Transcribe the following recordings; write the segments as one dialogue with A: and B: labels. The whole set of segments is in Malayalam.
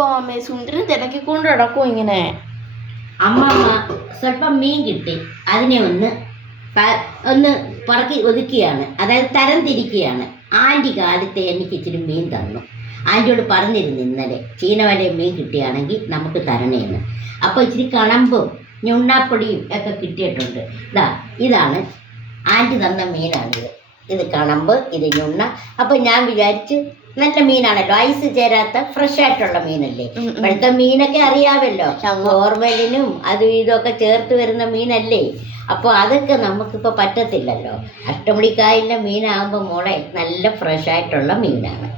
A: അമ്മേ. സുന്ദരൻ തിരക്കിക്കൊണ്ട് ഇങ്ങനെ?
B: അമ്മമ്മ സ്വല്പം മീൻ കിട്ടി. അതിനെ ഒന്ന് ഒന്ന് പറക്കി ഒതുക്കിയാണ് അതായത് തരം തിരിക്കുകയാണ്. ആന്റി കാലത്തെ എനിക്ക് ഇച്ചിരി മീൻ തന്നു. ആന്റിയോട് പറഞ്ഞിരുന്നു ഇന്നലെ ചീനവരെ മീൻ കിട്ടിയാണെങ്കിൽ നമുക്ക് തരണേന്ന്. അപ്പോൾ ഇച്ചിരി കണമ്പും ഞുണ്ണാപ്പൊടിയും ഒക്കെ കിട്ടിയിട്ടുണ്ട്. ഇതാ ഇതാണ് ആന്റി തന്ന മീനാണിത്. ഇത് കണമ്പ് ഇത് ഞുണ്ണ. അപ്പോൾ ഞാൻ വിചാരിച്ച് നല്ല മീനാണല്ലോ. ഐസ് ചേരാത്ത ഫ്രഷ് ആയിട്ടുള്ള മീനല്ലേ?
A: ഇവിടുത്തെ.
B: ഇപ്പോഴത്തെ മീനൊക്കെ അറിയാമല്ലോ.
A: ചങ്ങ.
B: ഫോർമലിനും അതും ഇതൊക്കെ ചേർത്ത് വരുന്ന മീനല്ലേ? അപ്പോൾ അതൊക്കെ നമുക്കിപ്പോൾ പറ്റത്തില്ലല്ലോ. അഷ്ടമുടിക്കായലിലെ മീനാകുമ്പോൾ മോളെ നല്ല ഫ്രഷ് ആയിട്ടുള്ള മീനാണ്.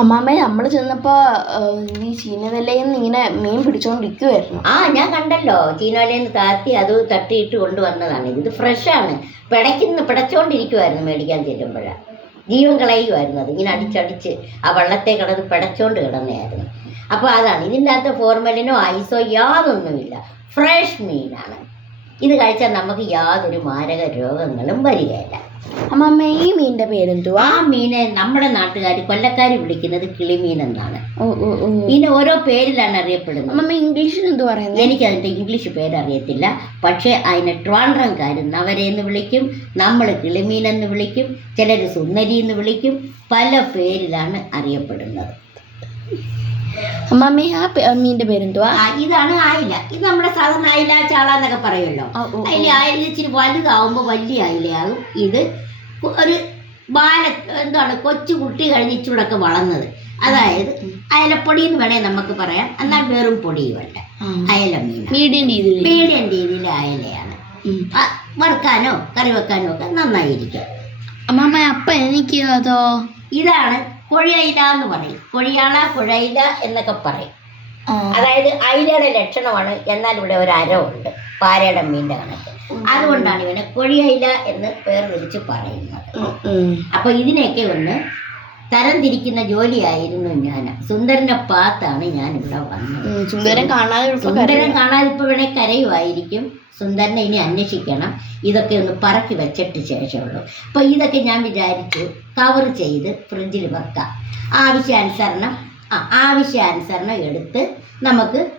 A: അമ്മാമ്മേ നമ്മൾ ചെന്നപ്പോ ഈ ചീനവലയിൽ നിന്ന് ഇങ്ങനെ മീൻ പിടിച്ചോണ്ടിരിക്കുവായിരുന്നു.
B: ആ ഞാൻ കണ്ടല്ലോ. ചീനവലയിൽ നിന്ന് താത്തി അത് തട്ടിയിട്ട് കൊണ്ടുവന്നതാണ്. ഇത് ഫ്രഷാണ് പിടയ്ക്കുന്ന പിടച്ചോണ്ടിരിക്കുവായിരുന്നു മേടിക്കാൻ ചെല്ലുമ്പോഴാണ് ജീവൻ കളയുമായിരുന്നു അത്. ഇങ്ങനെ അടിച്ചടിച്ച് ആ വെള്ളത്തെ കിടന്ന് പിടച്ചോണ്ട് കിടന്നായിരുന്നു അപ്പോൾ അതാണ്. ഇതിന്റെ അകത്ത് ഫോർമലിനോ ഐസോ യാതൊന്നുമില്ല. ഫ്രഷ് മീനാണ്. ഇത് കഴിച്ചാൽ നമുക്ക് യാതൊരു മാരക രോഗങ്ങളും വരികയില്ല.
A: അമ്മാമ്മ ഈ മീനിന്റെ പേരെന്തുവാ?
B: ആ മീനെ നമ്മുടെ നാട്ടുകാർ കൊല്ലക്കാർ വിളിക്കുന്നത് കിളിമീൻ എന്നാണ്
A: ഓ ഓ.
B: ഓരോ പേരിലാണ് അറിയപ്പെടുന്നത്.
A: അമ്മമ്മ ഇംഗ്ലീഷിൽ എന്തു പറയുന്നത്
B: എനിക്ക് അതിന്റെ ഇംഗ്ലീഷ് പേരറിയത്തില്ല. പക്ഷേ അതിനെ ട്രാൻഡ്രംകാർ നവരെ എന്ന് വിളിക്കും നമ്മൾ കിളിമീൻ എന്ന് വിളിക്കും ചിലർ സുന്ദരി എന്ന് വിളിക്കും പല പേരിലാണ് അറിയപ്പെടുന്നത്.
A: അമ്മാമ്മ ആ മീന്റെ പേരെന്തുവാ
B: ആ, ഇതാണ് ആയില. ഇത് നമ്മുടെ സാധാരണ അയില ചാള എന്നൊക്കെ പറയുമല്ലോ. അതിൽ അയില ഇച്ചിരി വലുതാവുമ്പോൾ വലിയ അയിലയാകും ഇത് ഒരു ബാല എന്താണ് കൊച്ചു കുട്ടി കഴിഞ്ഞ് ഇച്ചിരൂടൊക്കെ വളർന്നത്. അതായത് അയലപ്പൊടി എന്ന് വേണേൽ നമുക്ക് പറയാം. എന്നാൽ വെറും പൊടിയുമല്ല. അയല മീൻ.
A: മീഡിയം രീതിയിൽ.
B: മീഡിയം രീതിയിലെ അയലയാണ്. വറുക്കാനോ കറി വെക്കാനോ ഒക്കെ നന്നായിരിക്കും.
A: അമ്മാമ്മ അപ്പ എനിക്ക് അതോ?
B: ഇതാണ് കൊഴിയയില എന്ന് പറയും. കൊഴിയാള കുഴയില എന്നൊക്കെ പറയും. അതായത് അയിലയുടെ ലക്ഷണമാണ്. എന്നാൽ ഇവിടെ ഒരു അരവുണ്ട്. പാരയുടെ മീന്റെ കണക്ക്. അതുകൊണ്ടാണ് ഇവനെ കൊഴിയയില എന്ന് പേർ വിളിച്ച് പറയുന്നത്. അപ്പൊ ഇതിനെയൊക്കെ ഒന്ന് തരംതിരിക്കുന്ന ജോലിയായിരുന്നു ഞാൻ. സുന്ദരന്റെ പാത്താണ് ഞാൻ ഇവിടെ വന്നത്
A: സുന്ദരൻ കാണാതെ ഇപ്പൊ
B: സുന്ദരൻ. കാണാതെ ഇപ്പൊ വേണേ കരയുമായിരിക്കും. സുന്ദരനെ ഇനി അന്വേഷിക്കണം. ഇതൊക്കെ ഒന്ന് പറക്കി വെച്ചിട്ട് ശേഷമുള്ളൂ അപ്പൊ ഇതൊക്കെ ഞാൻ വിചാരിച്ചു കവർ ചെയ്ത് ഫ്രിഡ്ജിൽ വെക്കാം. ആവശ്യാനുസരണം ആ ആവശ്യാനുസരണം എടുത്ത് നമുക്ക്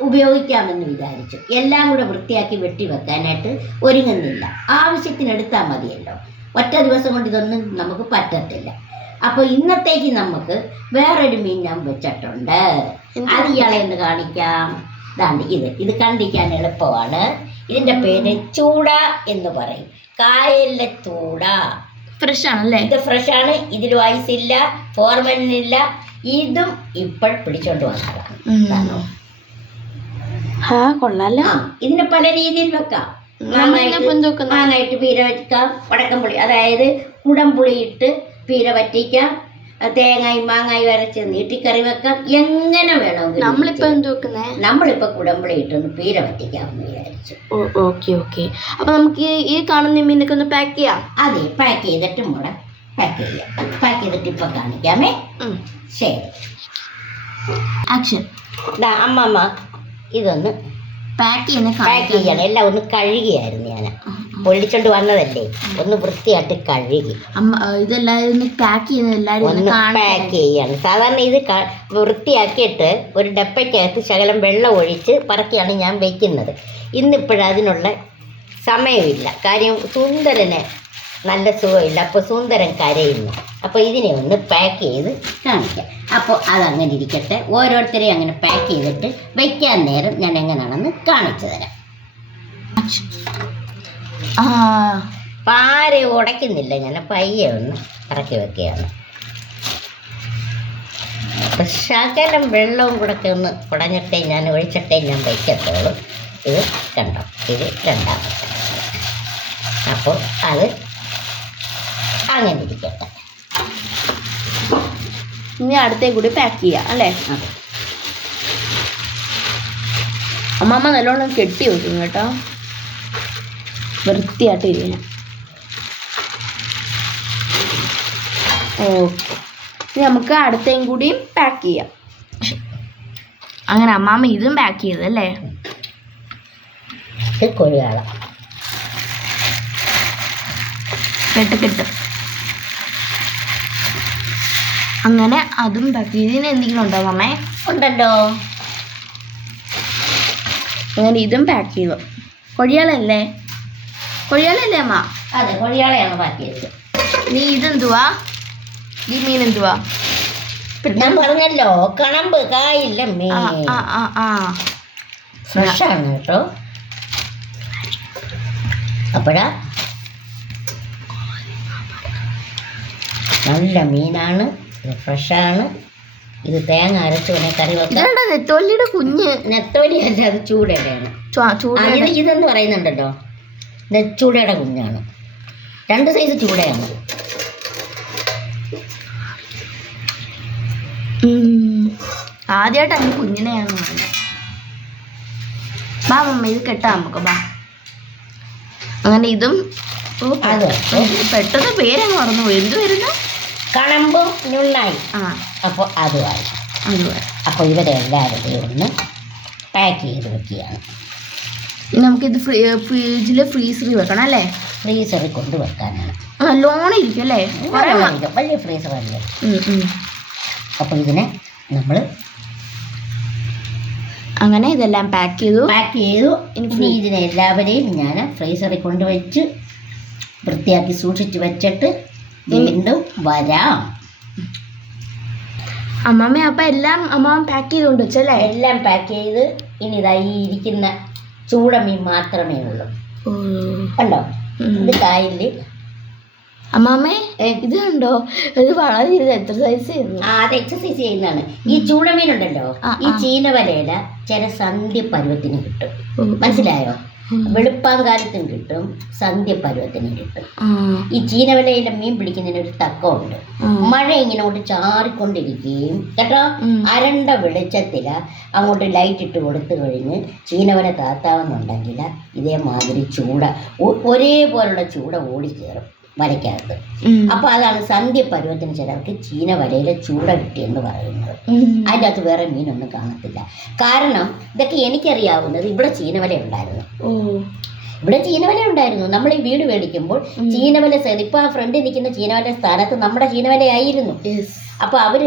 B: ഉപയോഗിക്കാമെന്ന് വിചാരിച്ചു. എല്ലാം കൂടെ വൃത്തിയാക്കി വെട്ടി വെക്കാനായിട്ട് ഒരുങ്ങുന്നില്ല. ആവശ്യത്തിന് എടുത്താൽ മതിയല്ലോ. ഒറ്റ ദിവസം കൊണ്ട് ഇതൊന്നും നമുക്ക് പറ്റത്തില്ല. അപ്പോൾ ഇന്നത്തേക്ക് നമുക്ക് വേറൊരു മീൻ ഞാൻ വെച്ചിട്ടുണ്ട്. അത് ഇയാളെ ഒന്ന് കാണിക്കാം. ഇതാണ് ഇത്. ഇത് കണ്ടിക്കാൻ എളുപ്പമാണ്. ഇതിന്റെ പേര് ചൂട എന്ന് പറയും. കായലിലെ ചൂട.
A: ഫ്രഷ് ആണല്ലേ
B: ഇത് ഫ്രഷ് ആണ് ഇതിൽ വയസ്സില്ല ഫോർമലിനില്ല ഇതും ഇപ്പോൾ പിടിച്ചോണ്ട് വന്നതാണ്
A: ആ
B: ഇതിന് പല രീതിയിൽ വെക്കാം.
A: നന്നായിട്ട്?
B: മാങ്ങായിട്ട് പീര വറ്റിക്കാം വടക്കംപുളി. അതായത് കുടംപുളി ഇട്ട് പീര വറ്റിക്കാം. തേങ്ങായും മാങ്ങായും അരച്ച് കറി വെക്കാം എങ്ങനെ വേണമെങ്കിലും
A: നമ്മളിപ്പോ എന്ത് വെക്കുന്നേ?
B: നമ്മളിപ്പോ കുടമ്പളി ഇട്ടൊന്ന് പീര വറ്റിക്കാമെന്ന് വിചാരിച്ചു.
A: Okay okay. അപ്പൊ നമുക്ക് ഈ- കാണുന്ന മീനൊക്കെ ഒന്ന് പാക്ക് ചെയ്യാം.
B: അതെ പാക്ക് ചെയ്തിട്ട് കൂടെ പാക്ക് ചെയ്യാം. പാക്ക് ചെയ്തിട്ട് ഇപ്പൊ കാണിക്കാമേ. ശരി.
A: ആക്ഷൻ
B: അമ്മമ്മ ഇതൊന്ന്
A: പാക്ക് ചെയ്യുന്ന
B: പാക്ക് ചെയ്യണം. എല്ലാം ഒന്ന് കഴുകിയായിരുന്നു ഞാൻ പൊള്ളിച്ചോണ്ട് വന്നതല്ലേ? ഒന്ന് വൃത്തിയായിട്ട് കഴുകി.
A: അമ്മ പാക്ക് ഒന്ന്
B: പാക്ക് ചെയ്യാണ്. സാധാരണ ഇത് വൃത്തിയാക്കിയിട്ട് ഒരു ഡപ്പയ്ക്കകത്ത് ശകലം വെള്ളം ഒഴിച്ച് പറക്കിയാണ് ഞാൻ വെക്കുന്നത്. ഇന്നിപ്പോഴതിനുള്ള സമയമില്ല. കാര്യം സുന്ദരന് നല്ല സുഖമില്ല. അപ്പോൾ സുന്ദരൻ കരയുന്നു. അപ്പോൾ ഇതിനെ ഒന്ന് പാക്ക് ചെയ്ത് കാണിക്കാം. അപ്പോൾ അതങ്ങനെ ഇരിക്കട്ടെ. ഓരോരുത്തരെയും അങ്ങനെ പാക്ക് ചെയ്തിട്ട് വയ്ക്കാൻ നേരം ഞാൻ എങ്ങനെയാണെന്ന് കാണിച്ചു തരാം. ആരെയും ഉടയ്ക്കുന്നില്ല. ഞാൻ പയ്യെ ഒന്ന് ഇറക്കി വെക്കുകയാണ്. ശകലം വെള്ളവും കൂടെ ഒക്കെ ഒന്ന് കുടഞ്ഞിട്ടേ ഞാൻ ഒഴിച്ചിട്ടേ ഞാൻ വയ്ക്കത്തുള്ളൂ. ഇത് കണ്ടോ? ഇത് രണ്ടാമത്തെ. അപ്പോൾ അത് അങ്ങനെ ഇരിക്കട്ടെ.
A: ഇനി അടുത്തേ കൂടി പാക്ക് ചെയ്യാം അല്ലേ? അമ്മമ്മ നല്ലോണം കെട്ടി വെക്കും കേട്ടോ. വൃത്തിയായിട്ട് ഇരിക്കണം. ഓക്കെ ഇനി നമുക്ക് അടുത്തേം കൂടിയും പാക്ക് ചെയ്യാം. അങ്ങനെ അമ്മാമ്മ ഇതും പാക്ക് ചെയ്തല്ലേ
B: കൊഴിയാള
A: കെട്ട് കെട്ട്. അങ്ങനെ അതും പാക്ക് ചെയ്ത്. ഇതിന് എന്തെങ്കിലും ഉണ്ടോ അമ്മേ
B: ഉണ്ടല്ലോ.
A: അങ്ങനെ ഇതും പാക്ക് ചെയ്തു. കൊഴിയാളല്ലേ കൊഴിയാളല്ലേ അമ്മ?
B: അതെ കൊഴിയാളെയാണ് പാറ്റിയത്
A: നീ ഇതെന്തുവാ? ഈ മീൻ എന്തുവാ?
B: ഞാൻ പറഞ്ഞല്ലോ കണമ്പ് കായില്ല മീൻ
A: ആ ആ ആ.
B: ഫ്രഷാണ് കേട്ടോ. അപ്പോഴാ? നല്ല മീനാണ് ഇത് ഫ്രഷാണ്. ഇത് തേങ്ങ അരച്ചു വേണേ കറി വെക്കാം.
A: നെത്തോലിയുടെ കുഞ്ഞ്?
B: നെത്തോലി അല്ല അത് ചൂടയുടെയാണ് ഇതെന്ന് പറയുന്നുണ്ടല്ലോ. നെച്ചൂടയുടെ കുഞ്ഞാണ്. രണ്ട് സൈസ് ചൂടയാണ്.
A: ആദ്യമായിട്ട് അതിന് കുഞ്ഞിനെയാണ് പറഞ്ഞത് ബാ മമ്മ ഇത് കെട്ടാ നമുക്ക് ബാ. അങ്ങനെ ഇതും പെട്ടെന്ന് പേരങ്ങ് മറന്നു പോയി. എന്ത് വരുന്ന
B: കണമ്പും ഞുണ്ണായി.
A: ആ.
B: അപ്പോൾ അതുമായി.
A: അത് വേറെ.
B: അപ്പോൾ ഇവരെല്ലാവരുടെയും ഒന്ന് പാക്ക് ചെയ്ത് വെക്കുകയാണ്.
A: നമുക്കിത് ഫ്രീ ഫ്രിഡ്ജിൽ ഫ്രീസറിൽ വെക്കണം അല്ലേ?
B: ഫ്രീസറിൽ കൊണ്ട് വെക്കാനാണ്.
A: ആ ഇരിക്കും അല്ലേ?
B: വലിയ ഫ്രീസറല്ലേ. അപ്പോൾ ഇതിനെ നമ്മൾ
A: അങ്ങനെ ഇതെല്ലാം പാക്ക് ചെയ്തു.
B: പാക്ക് ചെയ്തു. ഇനി ഇതിനെ എല്ലാവരെയും ഞാൻ ഫ്രീസറിൽ കൊണ്ട് വെച്ച് വൃത്തിയാക്കി സൂക്ഷിച്ച് വെച്ചിട്ട് വീണ്ടും വരാം.
A: അമ്മമ്മ അപ്പം എല്ലാം അമ്മ പാക്ക് ചെയ്തുകൊണ്ട് വെച്ചല്ലേ?
B: എല്ലാം പാക്ക് ചെയ്ത് ഇനി ഇതായി ഈ ഇരിക്കുന്ന ചൂടമീൻ മാത്രമേ ഉള്ളൂ. കണ്ടോ? ഇത് കായലിൽ
A: അമ്മാമ്മേ ഇത് കണ്ടോ? ഇത് വളരെ ഇത് എത്ര സൈസ് ചെയ്യുന്നു?
B: ആ അത് എക്സസൈസ് ചെയ്യുന്നതാണ്. ഈ
A: ചൂടമീനുണ്ടല്ലോ
B: ഈ
A: ചീന
B: ചീനവലയില ചില സന്ധ്യ പരുവത്തിന് കിട്ടും മനസ്സിലായോ? വെളുപ്പാങ്കാലത്തും കിട്ടും സന്ധ്യ പരുവത്തിനും കിട്ടും ഈ ചീനവലയിലെ മീൻ പിടിക്കുന്നതിന് ഒരു തക്കമുണ്ട്. മഴ ഇങ്ങനെ അങ്ങോട്ട് ചാറിക്കൊണ്ടിരിക്കുകയും കേട്ടോ? അരണ്ട വെളിച്ചത്തില അങ്ങോട്ട് ലൈറ്റ് ഇട്ട് കൊടുത്തു കഴിഞ്ഞ് ചീനവല താത്താവെന്നുണ്ടെങ്കിൽ ഇതേമാതിരി ചൂട ഒരേപോലുള്ള ചൂട ഓടിക്കേറും വലയ്ക്കകത്ത്. അപ്പൊ അതാണ് സന്ധ്യ പരുവത്തിന് ചിലർക്ക് ചീനവലയിലെ ചൂട കിട്ടിയെന്ന് പറയുന്നത്. അതിന്റെ അകത്ത് വേറെ മീനൊന്നും കാണത്തില്ല. കാരണം ഇതൊക്കെ എനിക്കറിയാവുന്നത് ഇവിടെ ചീനവല ഉണ്ടായിരുന്നു. ഇവിടെ ചീനവല ഉണ്ടായിരുന്നു. നമ്മൾ ഈ വീട് മേടിക്കുമ്പോൾ ചീനവല ഇപ്പൊ ആ ഫ്രണ്ട് നിൽക്കുന്ന ചീനവല സ്ഥാനത്ത് നമ്മുടെ ചീനവലയായിരുന്നു
A: യെസ്
B: അപ്പോൾ അവർ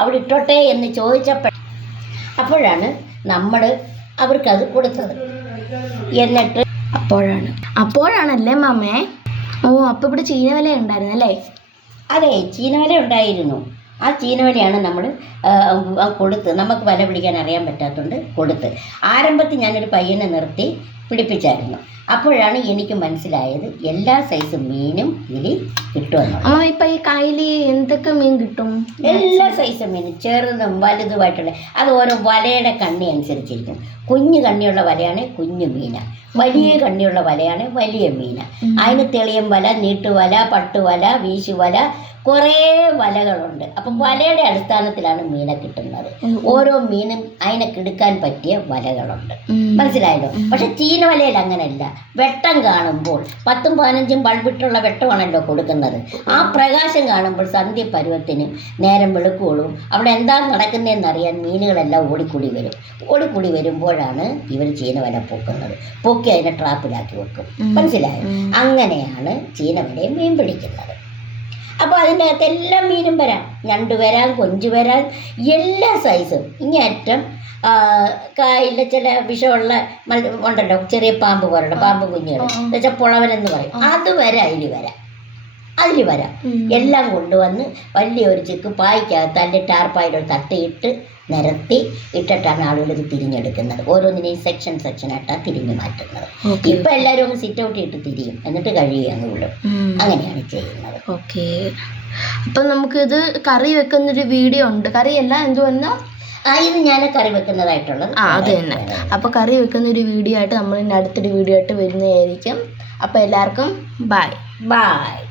B: അവിടെ ഇട്ടോട്ടെ എന്ന് ചോദിച്ചപ്പോൾ അപ്പോഴാണ് നമ്മൾ അവർക്കത് കൊടുത്തത്. എന്നിട്ട്
A: അപ്പോഴാണ്. അപ്പോഴാണല്ലേ മാമേ? ഓ അപ്പൊ ഇവിടെ ചീനവല ഉണ്ടായിരുന്നു അല്ലേ?
B: അതെ ചീനവല ഉണ്ടായിരുന്നു. ആ ചീനവലയാണ് നമ്മൾ കൊടുത്ത്. നമുക്ക് വല പിടിക്കാൻ അറിയാൻ പറ്റാത്തതുകൊണ്ട് കൊടുത്ത്. ആരംഭത്തിൽ ഞാനൊരു പയ്യനെ നിർത്തി പിടിപ്പിച്ചായിരുന്നു. അപ്പോഴാണ് എനിക്ക് മനസ്സിലായത് എല്ലാ സൈസ് മീനും ഇതിൽ കിട്ടുമെന്നുള്ളത്.
A: അമ്മ ഇപ്പൊ ഈ കായലിൽ എന്തൊക്കെ മീൻ കിട്ടും?
B: എല്ലാ സൈസ് മീനും ചെറുതും വലുതുമായിട്ടുള്ള അത് ഓരോ വലയുടെ കണ്ണി അനുസരിച്ചിരിക്കും. കുഞ്ഞു കണ്ണിയുള്ള വലയാണ് കുഞ്ഞു മീന. വലിയ കണ്ണിയുള്ള വലയാണ് വലിയ മീന. അതിന് തെളിയം വല നീട്ടുവല പട്ടുവല വീശുവല കുറേ വലകളുണ്ട്. അപ്പം വലയുടെ അടിസ്ഥാനത്തിലാണ് മീനെ കിട്ടുന്നത്. ഓരോ മീനും അതിനെ കിടക്കാൻ പറ്റിയ വലകളുണ്ട്. മനസ്സിലായല്ലോ? പക്ഷെ ചീന വലയിൽ അങ്ങനെയല്ല വെട്ടം കാണുമ്പോൾ പത്തും പതിനഞ്ചും ബൾബിട്ടുള്ള വെട്ടമാണല്ലോ കൊടുക്കുന്നത്. ആ പ്രകാശം കാണുമ്പോൾ സന്ധ്യ പരുവത്തിന് നേരം വെളുക്കുകയുള്ളൂ അവിടെ എന്താ നടക്കുന്നതെന്ന് അറിയാൻ മീനുകളെല്ലാം ഓടിക്കൂടി വരും. ഓടിക്കൂടി വരുമ്പോഴാണ് ഇവർ ചീനവല പൊക്കുന്നത്. പൊക്കി അതിനെ ട്രാപ്പിലാക്കി വെക്കും. മനസ്സിലായോ? അങ്ങനെയാണ് ചീനവലയെ മീൻ പിടിക്കുന്നത്. അപ്പോൾ അതിന്റെ അകത്ത് എല്ലാ മീനും വരാം. ഞണ്ട് വരാം കൊഞ്ച് വരാം എല്ലാ സൈസും ഇങ്ങേറ്റം അറ്റം കായലിലെ ചില വിഷമുള്ള ഉണ്ടല്ലോ ചെറിയ പാമ്പ് പോലുള്ള പാമ്പ് കുഞ്ഞുകൾ എന്നുവെച്ചാൽ പുളവനെന്ന് പറയും. അത് വരാം അതിൽ വരാം. അതിൽ വരാം. എല്ലാം കൊണ്ടുവന്ന് വലിയൊരു ചിക്ക് പായ്ക്കകത്ത് അതിന്റെ ടാർപ്പായുടെ തട്ടിയിട്ട് നിരത്തി ഇട്ടിട്ടാണ് ആളുകൾ ഇത് തിരിഞ്ഞെടുക്കുന്നത്. ഓരോന്നിനെയും സെക്ഷൻ സെക്ഷനായിട്ടാണ് തിരിഞ്ഞു മാറ്റുന്നത്. ഇപ്പം എല്ലാവരും ഒന്ന് സിറ്റ് ഔട്ട് ഇട്ട് തിരിയും. എന്നിട്ട് കഴിയുക അങ്ങ് വിടും. അങ്ങനെയാണ് ചെയ്യുന്നത്.
A: ഓക്കെ അപ്പൊ നമുക്കിത് കറി വെക്കുന്നൊരു വീഡിയോ ഉണ്ട്. കറി അല്ല എന്തുവന്നാ
B: ആ ഇത് ഞാൻ കറി വെക്കുന്നതായിട്ടുള്ളത്
A: ആ അത് തന്നെ. അപ്പൊ കറി വെക്കുന്ന ഒരു വീഡിയോ ആയിട്ട് നമ്മൾ അടുത്തൊരു വീഡിയോ ആയിട്ട് വരുന്നതായിരിക്കും. അപ്പൊ എല്ലാവർക്കും ബൈ
B: ബായ്